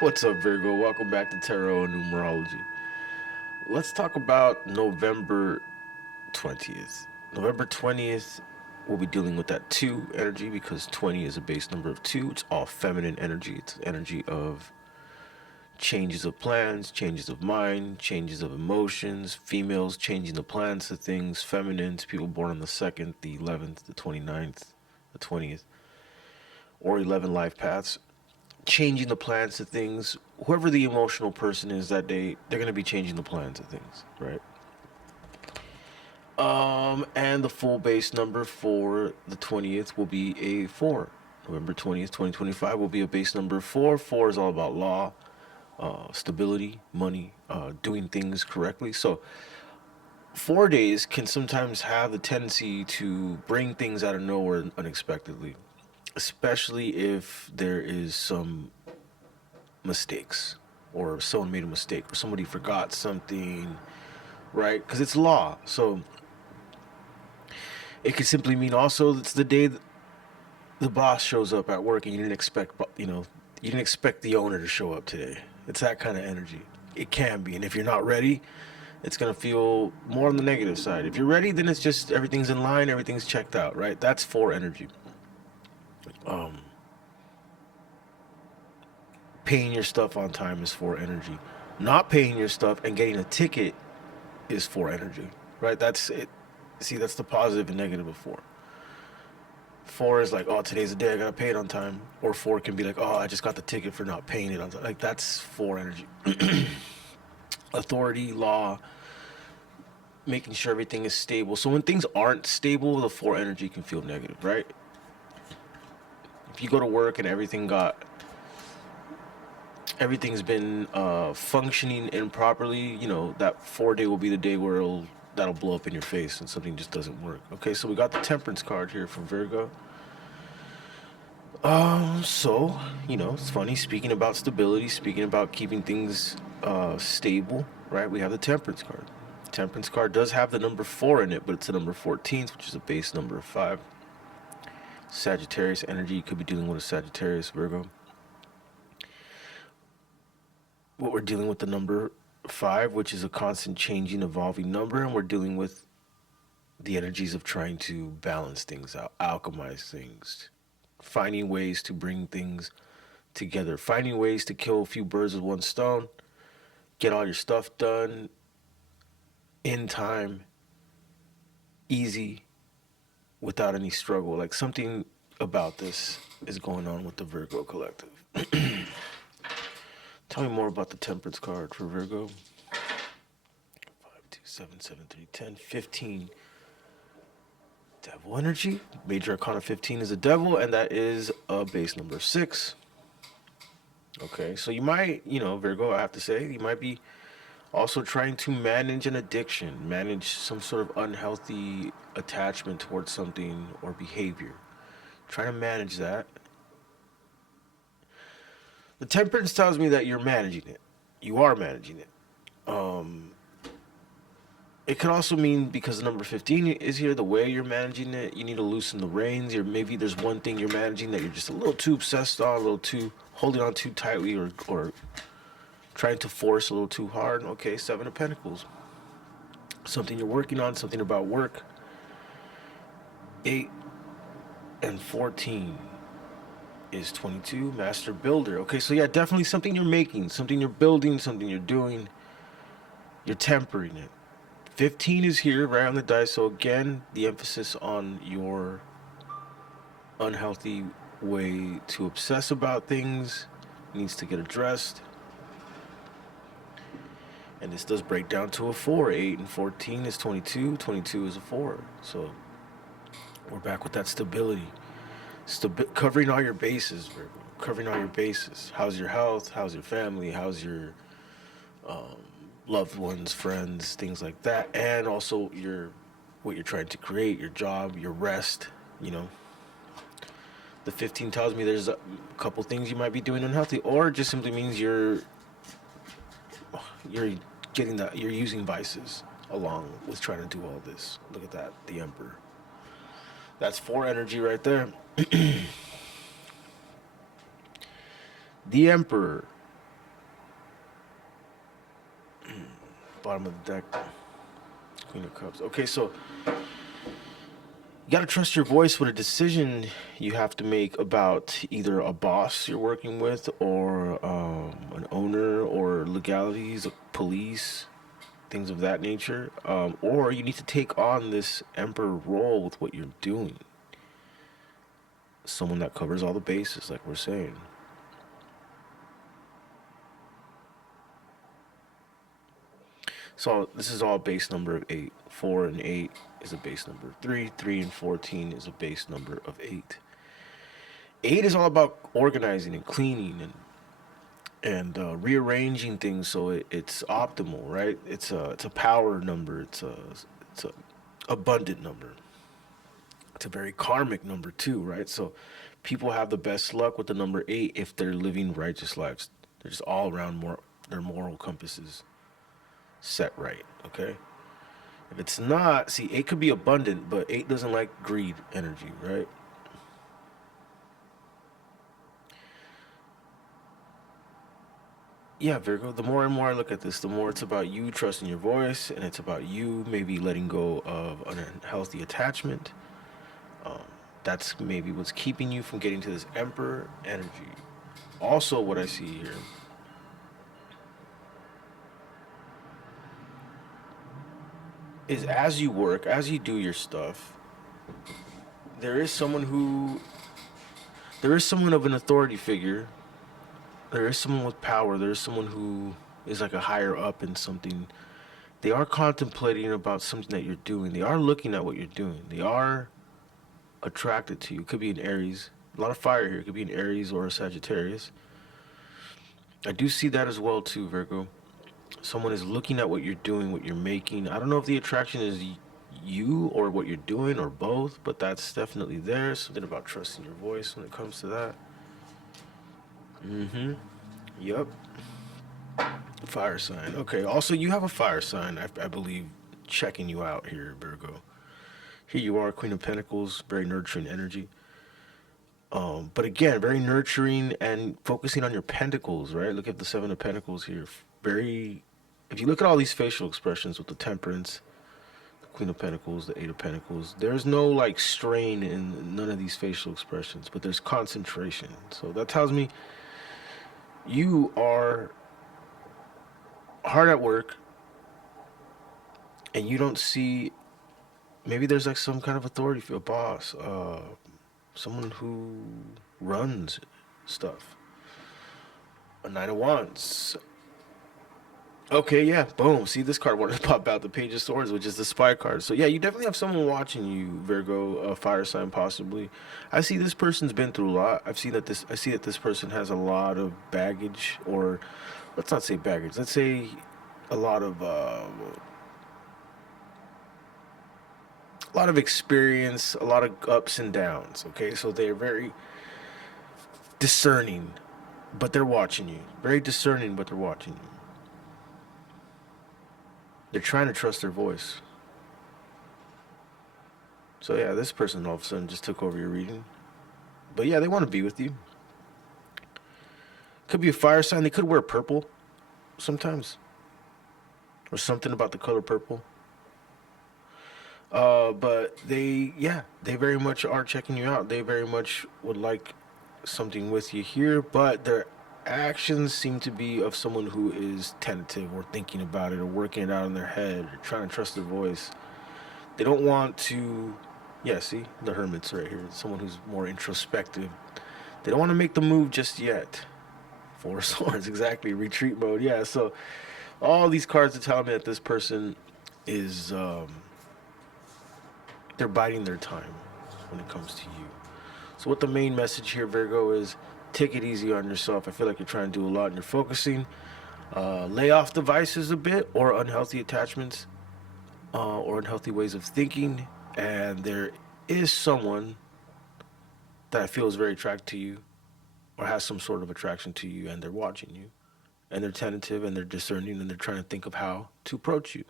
What's up, Virgo? Welcome back to Tarot and Numerology. Let's talk about November 20th. November 20th, we'll be dealing with that 2 energy because 20 is a base number of 2. It's all feminine energy. It's energy of changes of plans, changes of mind, changes of emotions, females changing the plans to things, feminines, people born on the 2nd, the 11th, the 29th, the 20th, or 11 life paths changing the plans to things. Whoever the emotional person is that day, they're gonna be changing the plans of things, right? And the full base number for the 20th will be a 4. November 20th, 2025 will be a base number of 4. 4 is all about law, stability, money, doing things correctly. So 4 days can sometimes have the tendency to bring things out of nowhere unexpectedly, especially if there is some mistakes or someone made a mistake or somebody forgot something, right? Because it's law. So it could simply mean also it's the day the boss shows up at work and you didn't expect, you didn't expect the owner to show up today. It's that kind of energy. It can be. And if you're not ready, it's going to feel more on the negative side. If you're ready, then it's just everything's in line, everything's checked out, right? That's 4 energy. Paying your stuff on time is 4 energy. Not paying your stuff and getting a ticket is 4 energy, right? That's it. See, that's the positive and negative of 4. 4 is like, oh, today's the day I gotta pay it on time. Or 4 can be like, oh, I just got the ticket for not paying it on time. Like, that's 4 energy. Authority, law, making sure everything is stable. So when things aren't stable, the 4 energy can feel negative, right? If you go to work and everything's been functioning improperly, that 4 day will be the day where that'll blow up in your face and something just doesn't work. Okay, so we got the Temperance card here from Virgo. So, it's funny, speaking about stability, speaking about keeping things stable, right? We have the Temperance card. Temperance card does have the number 4 in it, but it's the number 14th, which is a base number of 5. Sagittarius energy, you could be dealing with a Sagittarius, Virgo. What we're dealing with the number 5, which is a constant changing, evolving number, and we're dealing with the energies of trying to balance things out, alchemize things, finding ways to bring things together, finding ways to kill a few birds with one stone, get all your stuff done in time, easy, without any struggle. Like, something about this is going on with the Virgo collective. Tell me more about the Temperance card for Virgo. 5, 2, 7, 7, 3, 10, 15. Devil energy. Major Arcana 15 is a devil, and that is a base number 6. Okay, so you might, Virgo, I have to say, you might be also trying to manage an addiction, manage some sort of unhealthy attachment towards something or behavior. Trying to manage that. The Temperance tells me that you're managing it. You are managing it. It could also mean, because the number 15 is here, the way you're managing it, you need to loosen the reins. Or maybe there's one thing you're managing that you're just a little too obsessed on, a little too holding on too tightly, or trying to force a little too hard. Okay, 7 of Pentacles. Something you're working on, something about work. 8 and 14 is 22, Master Builder. Okay, so yeah, definitely something you're making, something you're building, something you're doing. You're tempering it. 15 is here, right on the dice. So again, the emphasis on your unhealthy way to obsess about things needs to get addressed. And this does break down to a 4. 8 and 14 is 22. 22 is a 4. So we're back with that stability. Covering all your bases, Virgo. Covering all your bases. How's your health? How's your family? How's your loved ones, friends, things like that? And also what you're trying to create, your job, your rest, The 15 tells me there's a couple things you might be doing unhealthy, or it just simply means you're you're using vices along with trying to do all this. Look at that, the Emperor. That's 4 energy right there. The Emperor. bottom of the deck. Queen of Cups. Okay, so you got to trust your voice with a decision you have to make about either a boss you're working with or an owner or legalities, police, things of that nature. Or you need to take on this emperor role with what you're doing. Someone that covers all the bases, like we're saying. So this is all base number of 8. 4 and 8 is a base number of 3. 3 and 14 is a base number of 8. 8 is all about organizing and cleaning and rearranging things so it's optimal, right? It's a power number. It's a abundant number. It's a very karmic number too, right? So people have the best luck with the number 8 if they're living righteous lives. They're just all around their moral compasses set right, okay? If it's not, see, 8 could be abundant, but 8 doesn't like greed energy, right? Yeah, Virgo, the more and more I look at this, the more it's about you trusting your voice, and it's about you maybe letting go of an unhealthy attachment. Um, that's maybe what's keeping you from getting to this Emperor energy. Also, what I see here is as you work, as you do your stuff, there is someone who, there is someone of an authority figure. There is someone with power. There is someone who is like a higher up in something. They are contemplating about something that you're doing. They are looking at what you're doing. They are attracted to you. It could be an Aries. A lot of fire here. It could be an Aries or a Sagittarius. I do see that as well too, Virgo. Someone is looking at what you're doing, what you're making. I don't know if the attraction is you or what you're doing or both, but that's definitely there. Something about trusting your voice when it comes to that. Mm-hmm. Yep. Fire sign. Okay. Also, you have a fire sign, I believe, checking you out here, Virgo. Here you are, Queen of Pentacles, very nurturing energy. But again, very nurturing and focusing on your pentacles, right? Look at the Seven of Pentacles here. Very, if you look at all these facial expressions with the Temperance, the Queen of Pentacles, the Eight of Pentacles, there's no like strain in none of these facial expressions, but there's concentration. So that tells me you are hard at work and you don't see, maybe there's like some kind of authority for a boss, someone who runs stuff. A Nine of Wands. Okay, yeah, boom. See, this card wanted to pop out, the Page of Swords, which is the spy card. So yeah, you definitely have someone watching you, Virgo, a fire sign possibly. I see this person's been through a lot. I see that this person has a lot of baggage, or let's not say baggage. Let's say a lot of experience, a lot of ups and downs. Okay, so they're very discerning, but they're watching you. Very discerning, but they're watching you. They're trying to trust their voice. So yeah, this person all of a sudden just took over your reading. But yeah, they want to be with you. Could be a fire sign. They could wear purple sometimes. Or something about the color purple. But they very much are checking you out. They very much would like something with you here, but their actions seem to be of someone who is tentative or thinking about it or working it out in their head or trying to trust their voice. They don't want to, yeah, see, the Hermit's right here. Someone who's more introspective. They don't want to make the move just yet. Four of Swords, exactly. Retreat mode, yeah. So all these cards are telling me that this person is, they're biding their time when it comes to you. So what the main message here, Virgo, is take it easy on yourself. I feel like you're trying to do a lot and you're focusing. Lay off the vices a bit or unhealthy attachments or unhealthy ways of thinking. And there is someone that I feel is very attracted to you or has some sort of attraction to you, and they're watching you. And they're tentative and they're discerning and they're trying to think of how to approach you.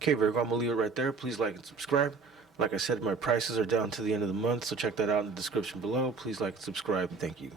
Okay, Virgo, I'm going to leave it right there. Please like and subscribe. Like I said, my prices are down to the end of the month, so check that out in the description below. Please like and subscribe. Thank you.